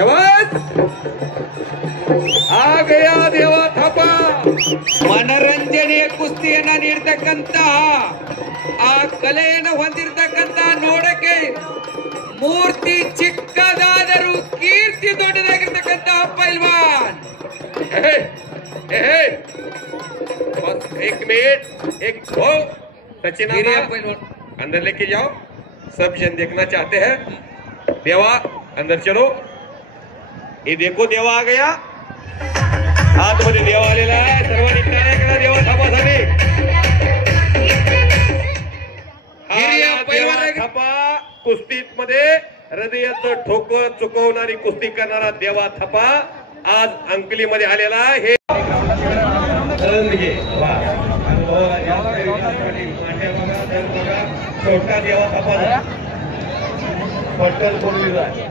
शाबाश आ गया देवा थापा ಮನರಂಜನೆಯ ಕುಸ್ತಿಯನ್ನ ನೀಡ್ತಕ್ಕಂತಹ ಆ ಕಲೆಯನ್ನು ಹೊಂದಿರತಕ್ಕಂತಹ ನೋಡಕ್ಕೆ ಮೂರ್ತಿ ಚಿಕ್ಕದಾದರೂ ಕೀರ್ತಿ ದೊಡ್ಡದಾಗಿರ್ತಕ್ಕಂತಹ ಪೈಲ್ವಾನ್ बस 1 मिनट एक हो सचिन पहलवान अंदर लेके जाओ सब जन देखना चाहते हैं देवा अंदर चलो ये देखो देवा आ गया आतमध्ये देवा आलेला आहे सर्वांनी टाळ्या करा देवा थापासाठी थापा कुस्तीमध्ये हृदयाचं ठोकर चुकवणारी कुस्ती करणारा देवा थापा आज अंकलीमध्ये आलेला हे छोटा देवा थापा पटकन